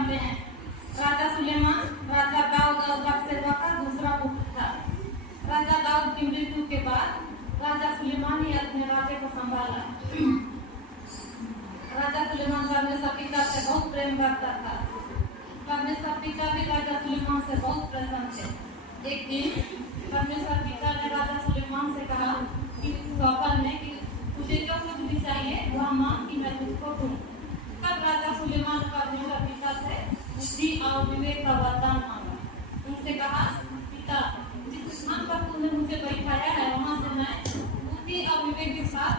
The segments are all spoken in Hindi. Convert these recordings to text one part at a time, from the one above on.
जानते हैं। राजा सुलेमान राजा दाऊद और बत्शेबा का दूसरा पुत्र था। राजा दाऊद की मृत्यु के बाद राजा सुलेमान ही अपने राज्य को संभाला। राजा सुलेमान परमेश्वर पिता से बहुत प्रेम करता था। परमेश्वर पिता भी राजा सुलेमान से बहुत प्रसन्न थे। एक दिन परमेश्वर पिता ने राजा सुलेमान से कहा कि स्वप्न में कि तुझे जो कुछ भी चाहिए वह मांग कि मैं तुझको दूं। तब राजा सुलेमान परमेश्वर पिता से बुद्धि और विवेक का वरदान मांगा। उनसे कहा, पिता, जिस स्थान पर तूने मुझे बैठाया है वहां से मैं बुद्धि और विवेक के साथ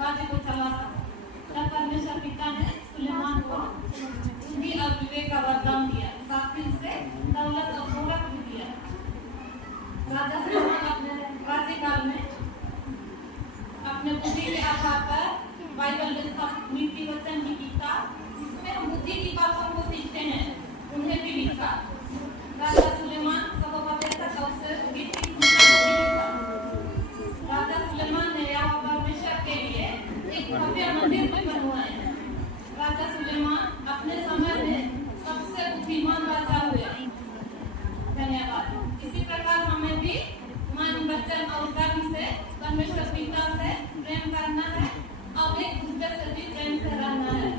राज्य को चला सकूं। तब परमेश्वर पिता ने सुलेमान को बुद्धि और विवेक का वरदान दिया, साथ ही उसे दौलत और शोहरत भी दिया। राजा सुलेमान अपने राज्यकाल में अपने बुद्धि के आधार पर बाइबल में नीति वचन की किताब जिसमें हम बुद्धि की बातों को सीखते हैं उन्हें भी लिखा। राजा सुलेमान सर्वोपदेशक और श्रेष्ठ गीत की लिखा। राजा सुलेमान ने यहोवा परमेश्वर के लिए एक भव्य मंदिर भी बनवाया। राजा सुलेमान अपने समय में सबसे बुद्धिमान राजा हुए। धन्यवाद। इसी प्रकार हमें भी मन, वचन और कर्म से परमेश्वर पिता से प्रेम करना है और एक दूसरे से भी प्रेम से रहना है।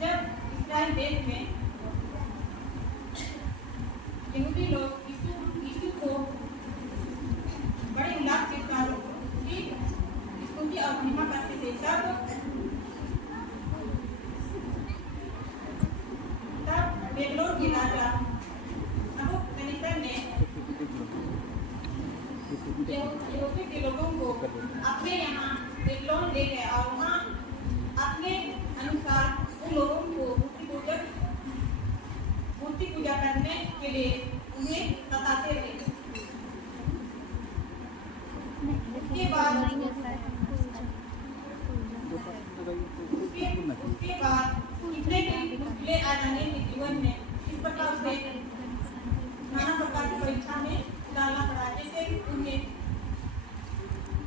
जब इस्राएल देश में यहूदी लोग यीशु को बड़े उल्लास के साथ स्तुति और महिमा करते थे, तब बेबीलोन के राजा नबूकदनेस्सर ने यहूदी के लोगों को अपने यहाँ बेबीलोन ले गए और वहाँ अपने अनुसार उन लोगों को मूर्ति पूजा करने के लिए उन्हें सताते रहे। उसके बाद कितने भी मुश्किलें आ जाने के जीवन में इस प्रकार से नाना प्रकार की परीक्षा में डालना पड़ा। जैसे उन्हें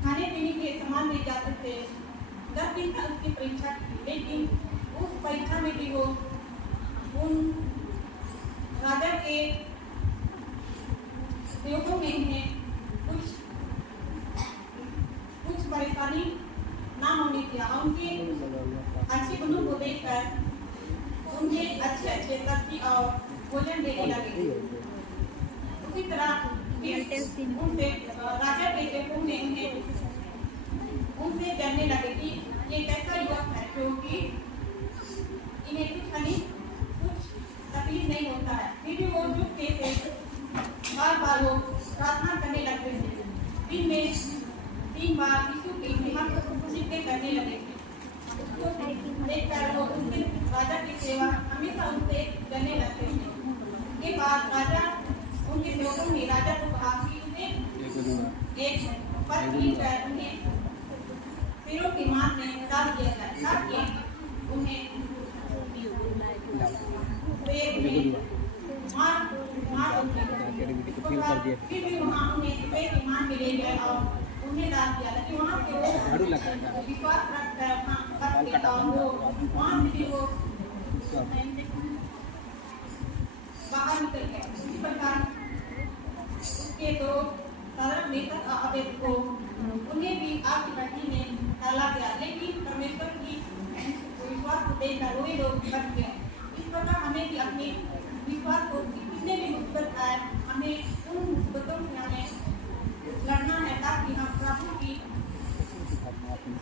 खाने पीने के सामान ले जाते थे। 10 दिन तक उसकी परीक्षा की, लेकिन उस परीक्षा में भी वो उन राजा के सेवकों में उन्हें कुछ परेशानी ना होने दिया। उनके अच्छे गुणों को देखकर उन्हें अच्छे सब्जी और भोजन देने लगे। उसी तरह उनसे राजा के सेवकों ने उनसे जानने लगे कि ये कैसा युवक है क्योंकि इन्हें कुछ तकलीफ नहीं होता है, फिर भी वो चुपके से बार वो प्रार्थना करने लगते थे। दिन में 3 बार यीशु की महिमा को सिद्धि करने लगे। उसको देखकर वो उसके राजा की सेवा हमेशा उनसे करने लगते थे। उसके बाद राजा उनके सेवकों ने राजा को कहा कि उन्हें एक पत्र लिखकर उन्हें सिरों की मार में डाल दिया जाए ताकि उन्हें फिर भी वहाँ उन्हें पेट की मार में ले गए और उन्हें डाल दिया। लेकिन वहाँ से वो विश्वास रखकर अपना करते और वो वहाँ से भी वो बाहर निकल गए। इसी प्रकार उसके दो साधारण लेखक अबेद को उन्हें भी आग की भट्टी में डाला गया, लेकिन परमेश्वर की विश्वास को देखकर वे लोग बच गए। इस प्रकार हमें भी अपने विश्वास को कितने भी मुसीबत आए हमें उन मुसीबतों से हमें लड़ना है ताकि हम प्रभु की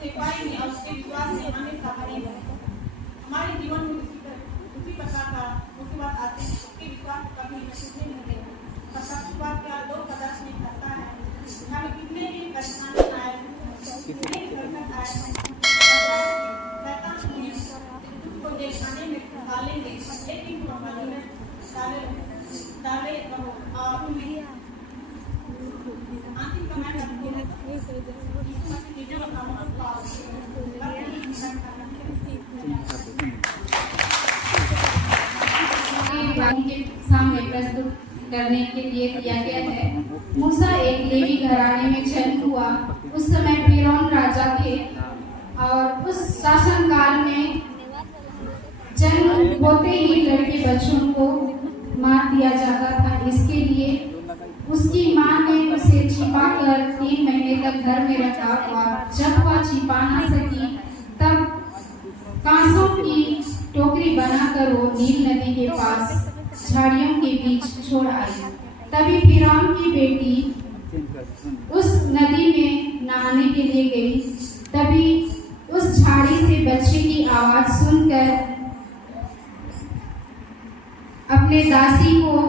सेवाई में और उसके विश्वास में हमेशा बने रहें। हमारे जीवन में उसी प्रकार का मुसीबत आते हैं, उसके विश्वास कभी टूटने नहीं देगा। विश्वास का 2 पदार्थ नहीं करता है। हमें कितने भी परेशानी आए, कितने भी संकट आए, शैतान को दिखाने में डालेंगे, लेकिन हमारे में डाले और अंतिम समय के सामने प्रस्तुत करने के लिए किया गया है। मूसा एक लेवी घराने में जन्म हुआ। उस समय फिरौन राजा थे और होते ही लड़के बच्चों को मार दिया जाता था। इसके लिए उसकी मां ने उसे छिपाकर 3 महीने तक घर में रखा और जब वह छिपा न सकी तब कांसों की टोकरी बनाकर वो नील नदी के पास झाड़ियों के बीच छोड़ आई। तभी फिरौन की बेटी उस नदी में नहाने के लिए गई। तभी उस झाड़ी से बच्चे की आवाज सुनकर अपने दासी को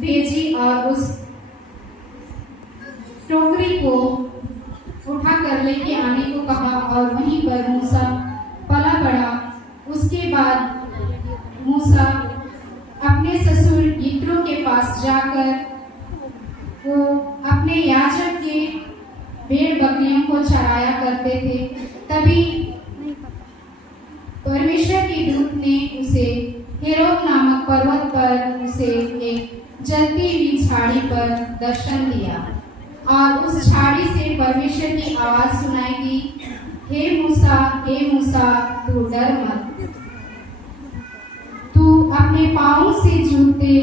भेजी और उस टोकरी को उठा कर लेके आने को कहा और वहीं पर मूसा पला बढ़ा। उसके बाद मूसा अपने ससुर यित्रो के पास जाकर वो अपने याजक के भेड़ बकरियों को चराया करते थे। तभी परमेश्वर के दूत ने उसे हेरोद नामक पर्वत पर उसे एक जलती हुई झाड़ी पर दर्शन दिया और उस झाड़ी से परमेश्वर की आवाज सुनाई दी, हे मूसा तू डर मत, तू अपने पांवों से जूते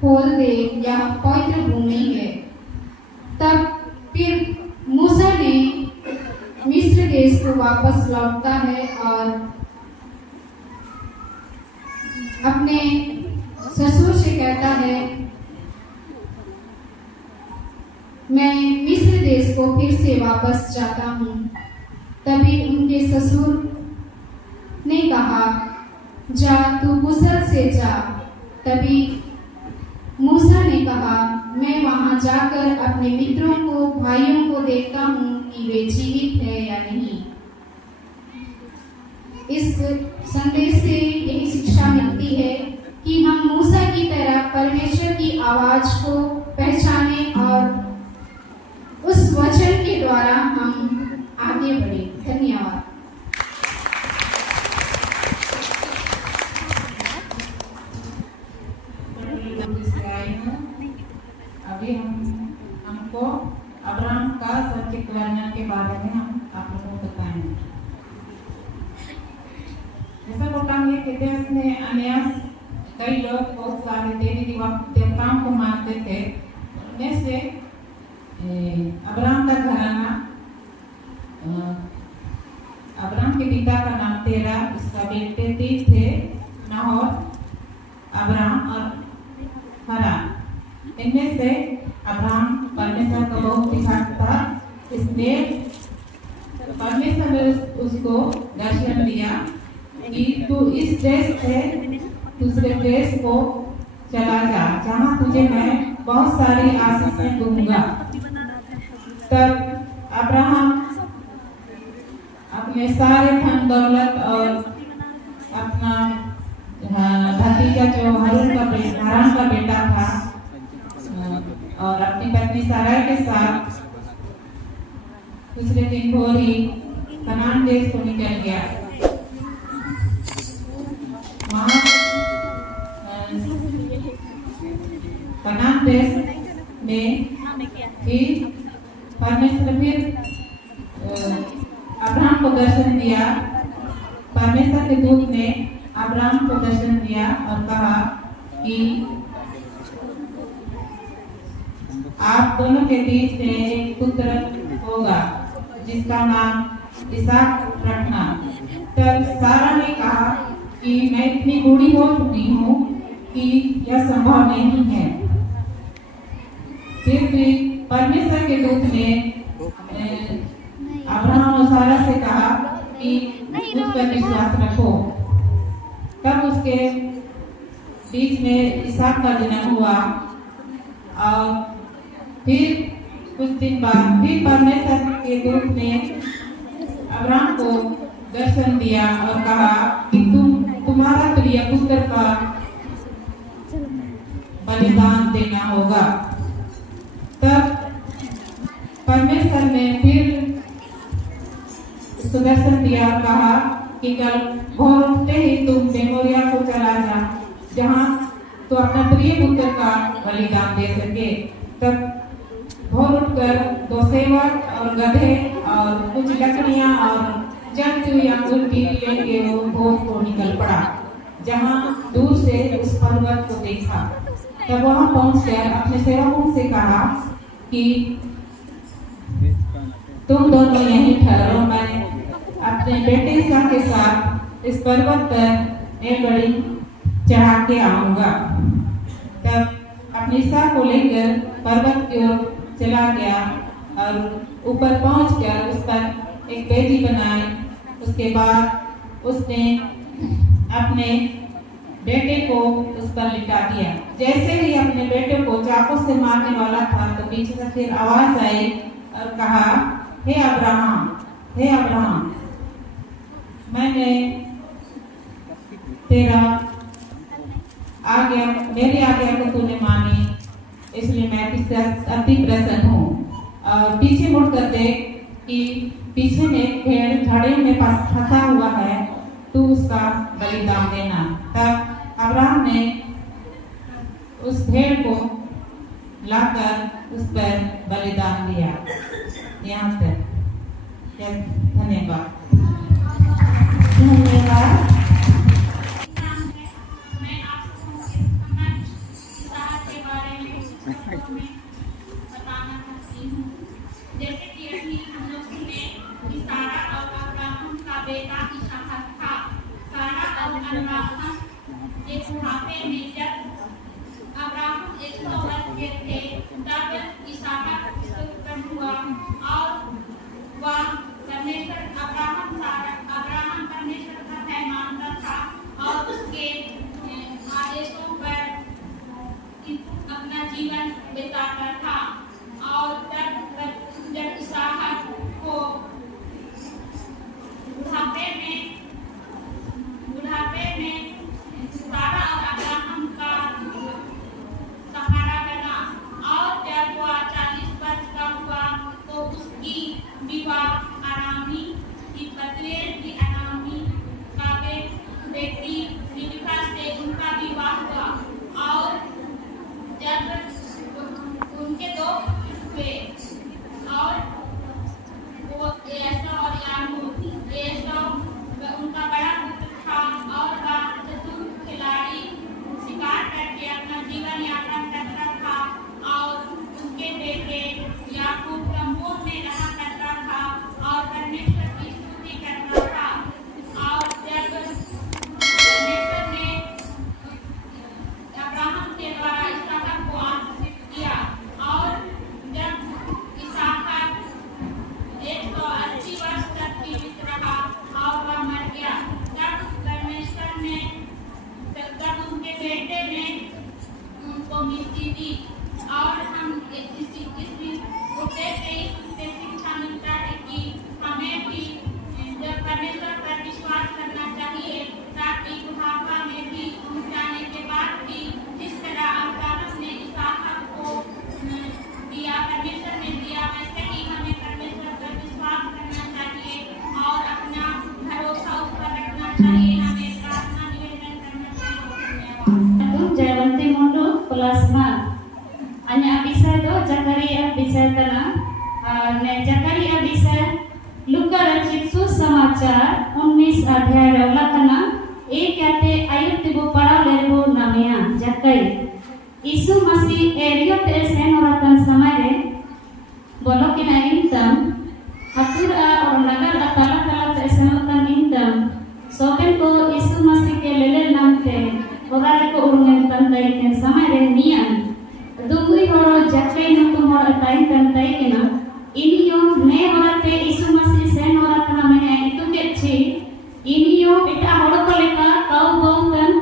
खोल दे, यह पवित्र भूमि है। तब फिर मूसा ने मिस्र देश को वापस लौटता है और अपने ससुर से कहता है, मैं मिस्र देश को फिर से वापस जाता हूँ। तभी उनके ससुर ने कहा, जा तू कुशल से जा। तभी मूसा ने कहा, मैं वहां जाकर अपने मित्रों को भाइयों को देखता हूँ कि वे जीवित है या नहीं। इस संदेश से यही शिक्षा मिलती है कि हम मूसा की तरह परमेश्वर की आवाज को पहचाने और उस वचन के द्वारा हम आगे बढ़े। धन्यवाद। अभी हमको अब्राहम का सच्चे कल्याण के बारे में हम आप लोगों को बताएंगे। मेसोपोटामिया के देश में अन्यास कई लोग बहुत सारे देवी देवताओं को मानते थे। उनमें से अब्राहम का घराना, अब्राहम के पिता का नाम तेरा, उसका बेटे 3 थे, नाहोर, अब्राहम और हरान। इनमें से अब्राहम परमेश्वर का बहुत ही भक्त था, इसलिए परमेश्वर ने उसको दर्शन दिया कि तू इस देश से दूसरे देश को चला जा, जहाँ तुझे मैं बहुत सारी आशीषें दूंगा। तब अब्राहम अपने सारे धन दौलत और अपना भतीजा जो हारून का बेटा था और अपनी पत्नी साराई के साथ दूसरे दिन भोर ही कनान देश को निकल गया। वहाँ कनान देश में फिर परमेश्वर फिर अब्राहम को दर्शन दिया। परमेश्वर के दूत ने अब्राहम को दर्शन दिया और कहा कि आप दोनों के बीच में एक पुत्र होगा जिसका नाम इसहाक रखना। तब सारा ने कहा कि मैं इतनी बूढ़ी हो चुकी हूँ कि यह संभव नहीं है। फिर भी परमेश्वर के दूत ने अब्राहम और सारा से कहा कि मुझ पर विश्वास रखो। तब उसके बीच में इसहाक का जन्म हुआ और फिर कुछ दिन बाद फिर परमेश्वर के दूत ने अब्राहम को दर्शन दिया और कहा कि तुम्हारा प्रिय पुत्र का बलिदान देना होगा। तब परमेश्वर ने फिर उसको दर्शन दिया और कहा कि कल भोर उठते ही तुम मेमोरिया को चला जा, जहाँ तो अपना प्रिय पुत्र का बलिदान दे सके। तब भोर उठकर 2 सेवक और गधे और कुछ लकड़ियां और जलती हुई अंगूर की लेके वो भोर को निकल पड़ा। जहाँ दूर से उस पर्वत को देखा। तब वहां पहुंचकर अपने सेवकों से कहा कि तुम दोनों यहीं ठहरो, मैं अपने बेटे ईसा के साथ इस पर्वत पर एक बड़ी चढ़ा के आऊंगा। तब अपने ईसा को लेकर पर्वत की ओर चला गया और ऊपर पहुंचकर उस पर एक वेदी बनाई। उसके बाद उसने अपने बेटे को उस पर लिटा दिया। जैसे ही अपने बेटे को चाकू से मारने वाला था तो पीछे से फिर आवाज आई और कहा, हे अब्राहम, हे अब्राहम, मैंने तेरा आज्ञा, मेरी आज्ञा को तूने मानी, इसलिए मैं तुझसे अति प्रसन्न हूँ। और पीछे मुड़कर देख कि पीछे में भेड़ झाड़ी में फंसा हुआ है, तू उसका बलिदान देना। तब अब्राहम ने उस भेड़ को लाकर उस पर बलिदान दिया। यहाँ तक। धन्यवाद। धन्यवाद। मैं आपको इसहाक के बारे में बताना चाहती हूँ। जैसे कि अभी हम लोग सुने कि सारा और अब्राहम का बेटा इसहाक था। सारा और अब्राहम एक बुढ़ापे में जब अब्राहम 100 वर्ष के थे तब इसहाक उत्पन्न हुआ और वह परमेश्वर अब्राहम परमेश्वर का पैमानता था और उसके आदेशों पर अपना जीवन बिताता था। और जब इसहाक को बुढ़ापे में सारा और अब्राहम का सहारा बना और जब वह 40 वर्ष का हुआ तो उसकी विवाह अरामी की पतलेर की अरामी का बेटी रिबका से उनका विवाह हुआ। और जब उनके 2 हुए और वो एसा और याकूब, एसा उनका बड़ा पुत्र था और वह चतुर खिलाड़ी शिकार करके अपना जीवन यापन करता था। और उसके बेटे याकूब प्रमोद में रहा करता था और परमेश्वर की स्तुति करता था। और जब परमेश्वर ने अब्राहम के द्वारा इसहाक को आशीषित किया और जब इसहाक 180 वर्ष तक जीवित रहा और वह मर गया, तब परमेश्वर ने तब उनके बेटे ने उनको मृत्यु दी। और हम इससे शिक्षा मिलता है कि हमें भी जब परमेश्वर पर विश्वास करना चाहिए ताकि बुढ़ापा में भी पहुंच जाने के बाद भी जिस तरह अब्राहम ने इसहाक को दिया, परमेश्वर ने दिया, वैसे ही हमें परमेश्वर पर विश्वास करना चाहिए और अपना भरोसा उस पर रखना चाहिए। हमें प्रार्थना निवेदन करना चाहिए। जयवंती मुंडू प्लाज्मा अन्य विषय दो जकरिया विषय तना ने जकरिया विषय लुका रचित सुसमाचार 19 अध्याय रवलकना एक याते आयुत बो पड़ा लेबो नामिया जकई यीशु मसीह एरियो ते सेनोरतन समय रे बोलो कि ना इंतम हतुरा और नगर अतला तला ते सेनोरतन इंतम सोबेन को यीशु मसीह के लेले नाम थे ओगारे को उरुंगन तंतई के समय रे नियम दुगुई होरो जकई न तुम और टाइम तंतई के ना इनियो ने होरते यीशु मसीह सेनोरतन में इतु के छी इनियो एटा होरो को लेका काउ बोंतन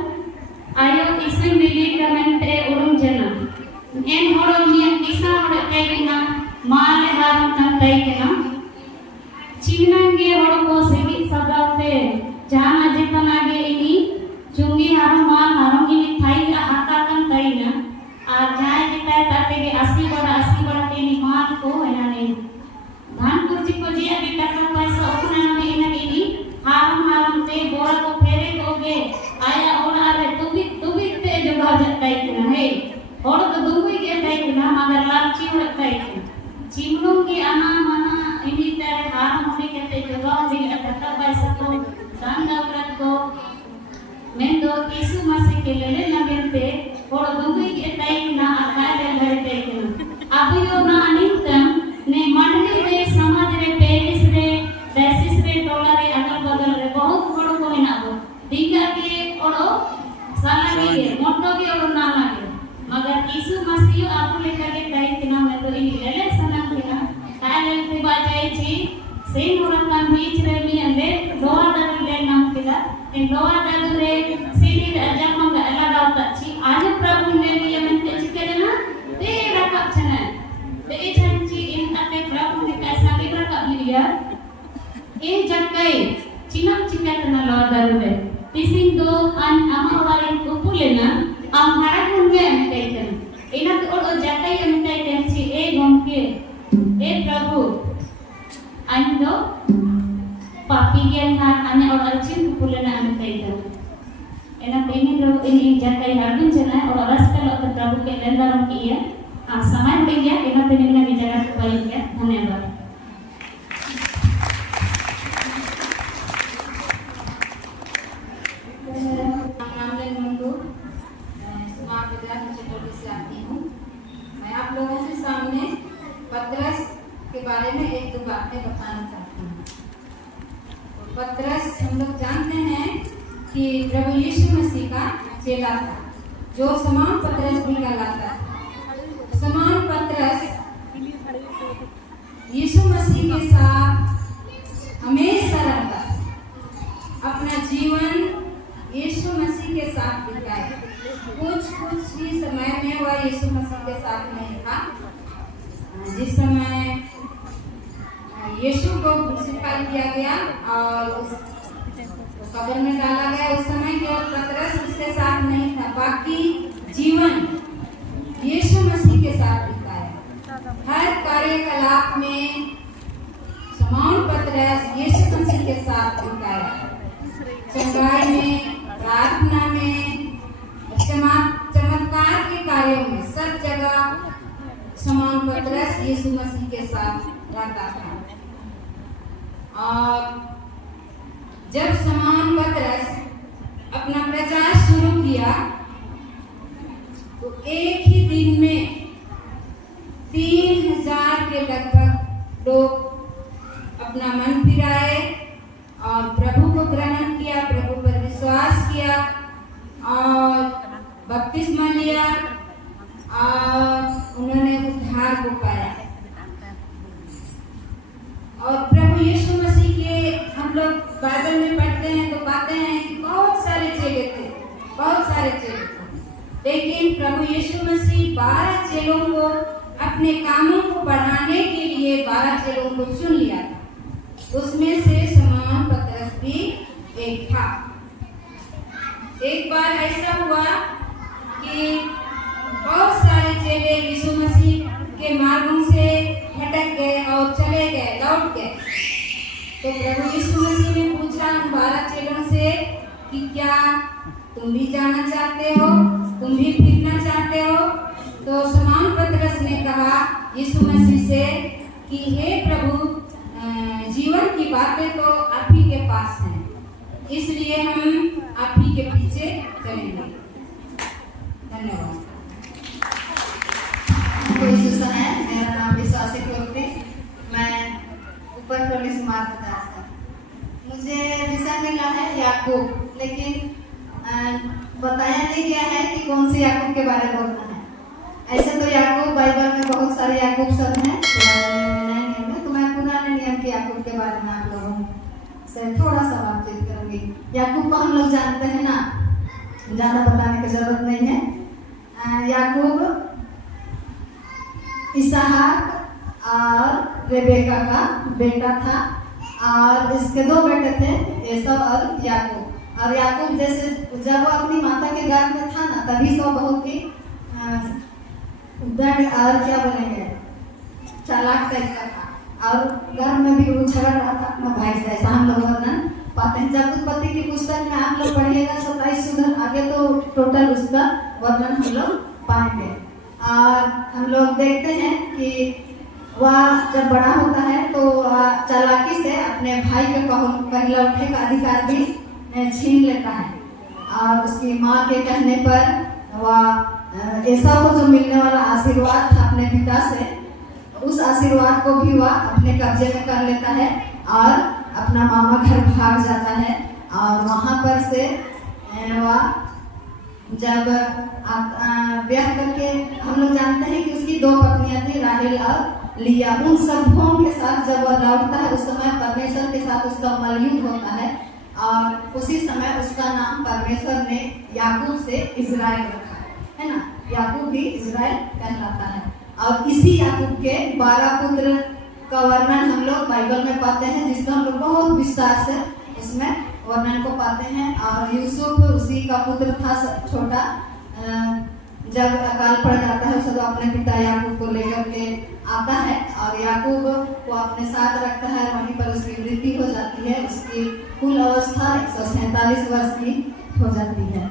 आयो इसिम बिली करनते उरुंग जना एन होरो नियम दिशा होरो कइना माले हारम तंतई के ना चिवनंगे होरो को सेगी सदाते जाना जितनागे इनी चुंगी हारम माल हारम इनी थाई का आकाकन कइना और जाय जिताय ताते के 80 बड़ा के इनी माल को एनाने धान कुर्जी को जिया भी टका पैसा उतना में इनी हारम ते बोरा को फेरे दोगे आया और आले तू भी ते जगह जटाई ना है और तो दुगुई के टाइप ना मगर लालची होता है चिमनों के आना मना इन्हीं तरह हारम होने के ते जगह भी टका पैसा को दान दौलत को मैं तो यीशु मसीह के लेले नगरते और दुगई के ताइना अकाले घरते के अब यो ना अनितम ने मंडली रे समाज रे पेरिस रे बेसिस रे टोला रे अगल बगल रे बहुत बड़ को ना हो दिगा के ओरो साला के मोटो के ओरो ना लागे मगर यीशु मसीह आपु लेकर के ताइना में तो इन लेले सना के काले ते बाजाई छी सेन मुरंगन बीच रे मी अंदे दोआ दरु ले नाम केला इन दोआ दरु रे सीधी जब हम लगा तची आज प्रभु ने भी यमन के चिके ना ते रखा छना ते छंची इन अते प्रभु ने कैसा भी रखा लिया ए जक्कई चिनम चिके ना लो दरु रे तिसिन दो अन अमवारी कुपु लेना am harakun me am kaitan ina to or jakai am kaitan chi e gomke e prabhu ando papi gian har anya or archin kupulana am kaitan ena ini lo ini jakai hardun chana or ras kala to prabhu ke lendaram kiya samay ho gaya ena te nina ki jaga ko pai gaya धन्यवाद से आती हूँ। मैं आप लोगों के सामने पतरस के बारे में एक दो बातें बताना चाहती हूँ। तो पतरस हम लोग जानते हैं कि प्रभु यीशु मसीह का चेला था जो समान पतरस भी कहलाता है। समान पतरस यीशु मसीह के साथ हमेशा रहता, अपना जीवन यीशु मसीह के साथ बिताया। कुछ ही समय में वह यीशु मसीह के साथ नहीं था। जिस समय यीशु को क्रूसिफाई किया गया और कब्र में डाला गया, उस समय केवल पतरस उसके साथ नहीं था, बाकी जीवन यीशु मसीह के साथ बिताया। हर कार्यकलाप में समान पतरस यीशु मसीह के साथ बिताया। चंगाई में, प्रार्थना में, चमत्कार के कार्यों में, सब जगह समान पतरस यीशु मसीह के साथ रहता था। और जब समान पतरस अपना प्रचार शुरू किया तो एक ही दिन में 3000 के लगभग लोग अपना मन फिराए और प्रभु को ग्रहण किया, प्रभु पर विश्वास किया और बपतिस्मा लिया और उन्होंने उद्धार को पाया। और प्रभु यीशु मसीह के हम लोग बाइबल में पढ़ते हैं तो पाते हैं कि बहुत सारे चेले थे, बहुत सारे चेले थे, लेकिन प्रभु यीशु मसीह 12 चेलों को अपने कामों को बढ़ाने के लिए 12 चेलों को चुन लिया था। उसमें से शमौन पतरस भी एक था। एक बार ऐसा हुआ कि बहुत सारे चेले यीशु मसीह के मार्गों से भटक गए और चले गए, लौट गए। तो प्रभु यीशु मसीह ने पूछा उन 12 चेलों से कि क्या तुम भी जाना चाहते हो, तुम भी फिरना चाहते हो? तो शमौन पतरस ने कहा यीशु मसीह से कि हे प्रभु, जीवन की बातें तो आप ही के पास हैं, इसलिए हम आप ही के पीछे चलेंगे। धन्यवाद। है, मेरा नाम विश्वासी कुर्ती, मैं ऊपर टोली समाज दास है। मुझे विषय मिला है याकूब, लेकिन बताया नहीं गया है कि कौन से याकूब के बारे में बोलना है। ऐसे तो याकूब बाइबल में बहुत सारे याकूब सब हैं, तो मैं पुराने नियम के याकूब के बारे में आप लोगों से थोड़ा सा बातचीत करूंगी। याकूब को हम लोग जानते हैं ना, ज़्यादा बताने की जरूरत नहीं है। याकूब इसहाक और रेबेका का बेटा था और इसके 2 बेटे थे, एसाव और याकूब। और याकूब जैसे जब वो अपनी माता के गर्भ में था ना, तभी तो बहुत ही उद्दंड और क्या बोलेंगे, चालाक टाइप का था और घर में भी वो झगड़ रहा था अपना भाई से। ऐसा हम लोग वर्णन पाते हैं जब उत्पत्ति की पुस्तक में आप लोग पढ़िएगा 27 सुधर आगे, तो टोटल उसका वर्णन हम लोग पाएंगे। और हम लोग देखते हैं कि वह जब बड़ा होता है तो चालाकी से अपने भाई के पहलौठे का अधिकार भी छीन लेता है और उसकी माँ के कहने पर वह ऐसा को जो मिलने वाला आशीर्वाद था अपने पिता से, उस आशीर्वाद को भी वह अपने कब्जे में कर लेता है और अपना मामा घर भाग जाता है। और वहाँ पर से वह जब ब्याह करके, हम लोग जानते हैं कि उसकी 2 पत्नियां थी, राहेल और लिया। उन सबों के साथ जब वह लौटता है उस समय परमेश्वर के साथ उसका मलयुद्ध होता है और उसी समय उसका नाम परमेश्वर ने याकूब से इजराइल रखा है ना। याकूब भी इजराइल कहलाता है। और इसी याकूब के 12 पुत्र का वर्णन हम लोग बाइबल में पाते हैं, जिसका हम लोग बहुत विस्तार से उसमें वर्णन को पाते हैं। और यूसुफ उसी का पुत्र था, छोटा। जब अकाल पड़ जाता है सब अपने पिता याकूब को लेकर के आता है और याकूब को अपने साथ रखता है। वहीं पर उसकी मृत्यु हो जाती है। उसकी कुल अवस्था 147 वर्ष की हो जाती है।